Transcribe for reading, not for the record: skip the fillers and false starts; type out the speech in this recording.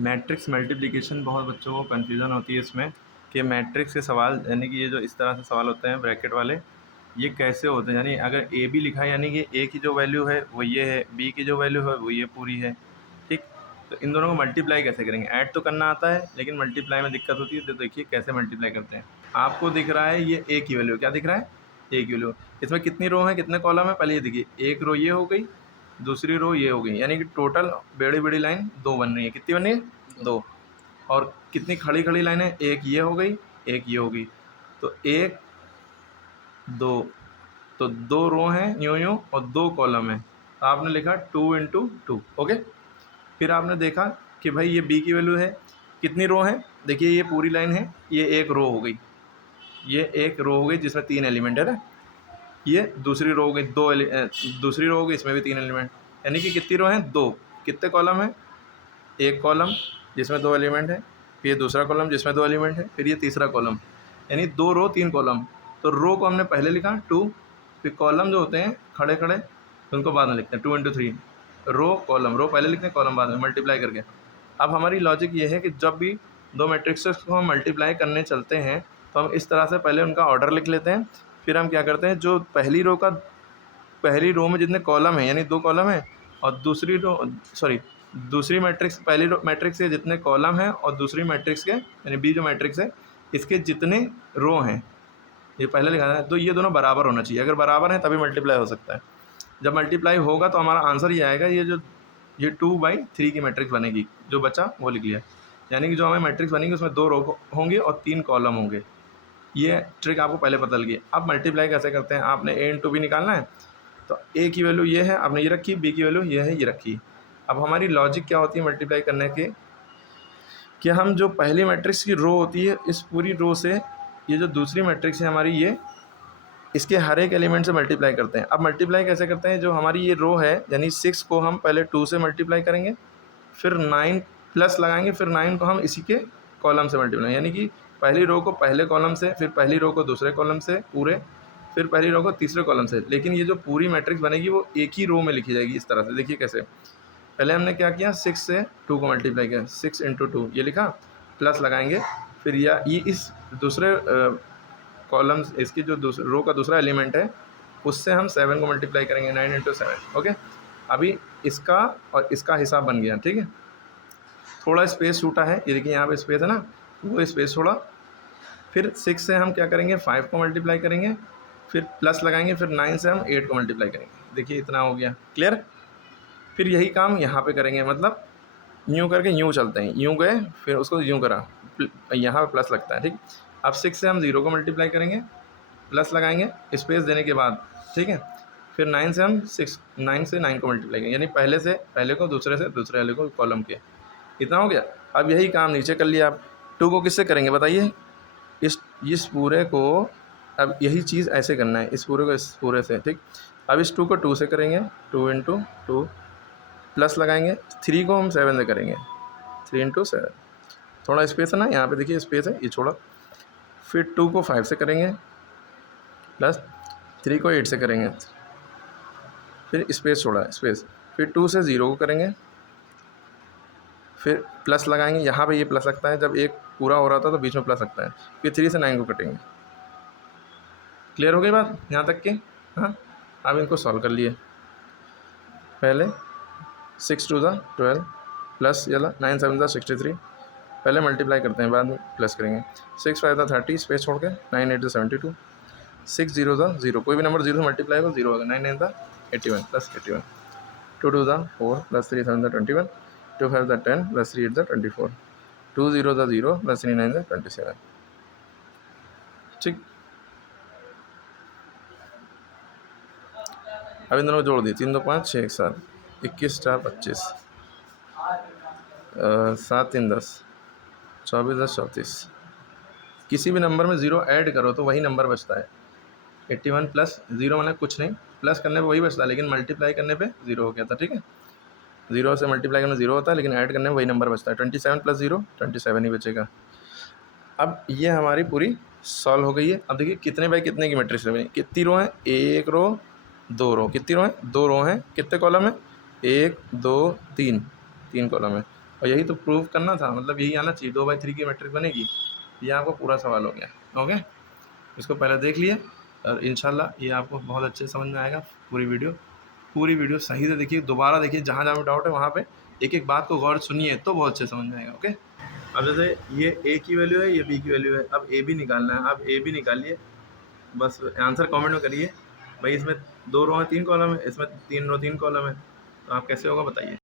Matrix multiplication बहुत बच्चों को कन्फ्यूज़न होती है इसमें कि मैट्रिक्स के सवाल यानी कि ये जो इस तरह से सवाल होते हैं ब्रैकेट वाले, ये कैसे होते हैं। यानी अगर ए बी लिखा है यानी कि ए की जो वैल्यू है वो ये है, बी की जो वैल्यू है वो ये पूरी है, ठीक। तो इन दोनों को मल्टीप्लाई कैसे करेंगे। ऐड तो करना आता है लेकिन मल्टीप्लाई में दिक्कत होती है। तो देखिए कैसे मल्टीप्लाई करते हैं। आपको दिख रहा है ये ए की वैल्यू, क्या दिख रहा है, ए की वैल्यू। इसमें कितनी रो है कितने कॉलम है, पहले ये देखिए, एक रो ये हो गई, दूसरी रो ये हो गई, यानी कि टोटल बड़ी बड़ी लाइन दो बन रही है। कितनी बन रही है, दो। और कितनी खड़ी खड़ी लाइनें, एक ये हो गई, एक ये हो गई। तो एक दो, तो दो रो हैं यूँ यूँ और दो कॉलम है। तो आपने लिखा 2 × 2, ओके। फिर आपने देखा कि भाई ये बी की वैल्यू है, कितनी रो है, देखिए ये पूरी लाइन है, ये एक रो हो गई, ये एक रो हो गई जिसमें 3 एलिमेंट है ना। ये दूसरी रो हो गई, दूसरी रो हो गई, इसमें भी 3 एलिमेंट, यानी कि कितनी रो हैं, दो। कितने कॉलम है, एक कॉलम जिसमें 2 एलिमेंट है, फिर ये दूसरा कॉलम जिसमें 2 एलिमेंट है, फिर ये तीसरा कॉलम, यानी 2 रो 3 कॉलम। तो रो को हमने पहले लिखा 2, फिर कॉलम जो होते हैं खड़े खड़े उनको बाद में लिखते हैं 2 × 3। रो कॉलम, रो पहले लिखते हैं कॉलम बाद में मल्टीप्लाई करके। अब हमारी लॉजिक ये है कि जब भी दो मैट्रिक्सेस को हम मल्टीप्लाई करने चलते हैं तो हम इस तरह से पहले उनका ऑर्डर लिख लेते हैं। फिर हम क्या करते हैं, जो पहली रो में जितने कॉलम हैं यानी 2 कॉलम है, और दूसरी मैट्रिक्स, पहली मैट्रिक्स के जितने कॉलम हैं और दूसरी मैट्रिक्स के यानी बी जो मैट्रिक्स है इसके जितने रो हैं, ये पहले लिखा है। तो ये दोनों बराबर होना चाहिए, अगर बराबर हैं तभी मल्टीप्लाई हो सकता है। जब मल्टीप्लाई होगा तो हमारा आंसर ये आएगा, ये 2/3 की मैट्रिक्स बनेगी। जो बचा वो लिख लिया, यानी कि जो हमें मैट्रिक्स बनेगी उसमें 2 रो होंगे और 3 कॉलम होंगे। ये ट्रिक आपको पहले पता लगी। अब मल्टीप्लाई कैसे करते हैं, आपने a × b निकालना है, तो a की वैल्यू ये है, आपने ये रखी, b की वैल्यू ये है, ये रखी। अब हमारी लॉजिक क्या होती है मल्टीप्लाई करने के, कि हम जो पहली मैट्रिक्स की रो होती है, इस पूरी रो से ये जो दूसरी मैट्रिक्स है हमारी, ये इसके हर एक एलिमेंट से मल्टीप्लाई करते हैं। अब मल्टीप्लाई कैसे करते हैं, जो हमारी ये रो है यानी 6 को हम पहले 2 से मल्टीप्लाई करेंगे, फिर 9 प्लस लगाएंगे, फिर 9 को हम इसी के कॉलम से मल्टीप्लाई, यानी कि पहली रो को पहले कॉलम से, फिर पहली रो को दूसरे कॉलम से पूरे, फिर पहली रो को तीसरे कॉलम से। लेकिन ये जो पूरी मैट्रिक्स बनेगी वो एक ही रो में लिखी जाएगी इस तरह से। देखिए कैसे, पहले हमने क्या किया, 6 से 2 को मल्टीप्लाई किया, 6 × 2 ये लिखा, प्लस लगाएंगे, फिर ये इस दूसरे कॉलम, इसकी जो रो का दूसरा एलिमेंट है उससे हम 7 को मल्टीप्लाई करेंगे, 9 × 7, ओके। अभी इसका और इसका हिसाब बन गया, ठीक है। थोड़ा स्पेस छूटा है, ये देखिए यहाँ पे स्पेस है ना, वो स्पेस छोड़ा। फिर 6 से हम क्या करेंगे, 5 को मल्टीप्लाई करेंगे, फिर प्लस लगाएंगे, फिर 9 से हम 8 को मल्टीप्लाई करेंगे। देखिए इतना हो गया, क्लियर। फिर यही काम यहाँ पे करेंगे, मतलब यूँ करके यूँ चलते हैं, यूँ गए फिर उसको यूँ करा, यहाँ पे प्लस लगता है, ठीक। अब 6 से हम 0 को मल्टीप्लाई करेंगे, प्लस लगाएंगे स्पेस देने के बाद, ठीक है। फिर 9 से हम 9 से 9 को मल्टीप्लाई करेंगे, यानी पहले को दूसरे से दूसरे वाले को कॉलम के। इतना हो गया। अब यही काम नीचे कर लिया आप। 2 को किससे करेंगे बताइए, इस पूरे को, अब यही चीज़ ऐसे करना है, इस पूरे को इस पूरे से, ठीक। अब इस 2 को 2 से करेंगे, 2 × 2 प्लस लगाएंगे, 3 को हम 7 से करेंगे, 3 × 7, थोड़ा स्पेस है ना यहाँ पे, देखिए स्पेस है, ये छोड़ा। फिर 2 को 5 से करेंगे, प्लस 3 को 8 से करेंगे, फिर स्पेस छोड़ा, स्पेस। फिर 2 से 0 को करेंगे, फिर प्लस लगाएंगे, यहाँ पे ये प्लस लगता है, जब एक पूरा हो रहा था तो बीच में प्लस लगता है। फिर 3 से 9 को कटेंगे। क्लियर हो गई बात यहाँ तक के, हाँ। अब इनको सॉल्व कर लिए, पहले 6 × 2 = 12 प्लस ये 9 × 7 = 63, पहले मल्टीप्लाई करते हैं बाद में प्लस करेंगे। 6 × 5 = 30, स्पेस छोड़ के, 9 × 8 = 72, 6 0 = 0, कोई भी नंबर 0 से मल्टीप्लाई हो 0 होगा, 9 9 = 81 प्लस 81, 2 2 = 4 प्लस 3 7 = 21, 2 5 = 10 प्लस 3 8 = 24, 2 0 = 0 प्लस 3 9 = 27, ठीक। अब इन दोनों को जोड़ दिए, 3 2 5 6 1 7, 21 4 25, 7 3 10, 24 10 34। किसी भी नंबर में 0 ऐड करो तो वही नंबर बचता है। 81 प्लस 0 मैंने कुछ नहीं, प्लस करने पे वही बचता है, लेकिन मल्टीप्लाई करने पे 0 हो गया था, ठीक है। 0 से मल्टीप्लाई करने 0 होता है, लेकिन ऐड करने में वही नंबर बचता है। 27 + 0 27 ही बचेगा। अब ये हमारी पूरी सॉल्व हो गई है। अब देखिए कितने बाई कितने की मैट्रिक्स बनी, कितनी रो है, 1 रो 2 रो, कितनी रो है, 2 रो हैं, कितने कॉलम है, 1 2 3 3 कॉलम है। और यही तो प्रूव करना था, मतलब यही आना चाहिए, 2/3 की मैट्रिक्स बनेगी। ये आपको पूरा सवाल हो गया। ओके, इसको पहले देख लिए और इंशाल्लाह ये आपको बहुत अच्छे से समझ में आएगा। पूरी वीडियो सही से देखिए, दोबारा देखिए, जहाँ जहाँ डाउट है वहाँ पे एक एक बात को गौर से सुनिए तो बहुत अच्छे से समझ में आएगा। ओके, अब जैसे ये ए की वैल्यू है, ये बी की वैल्यू है, अब ए बी निकालना है। आप ए बी निकालिए, बस आंसर कमेंट में करिए। भाई इसमें 2 रो हैं 3 कॉलम है, इसमें 3 रो 3 कॉलम है, तो आप कैसे होगा बताइए।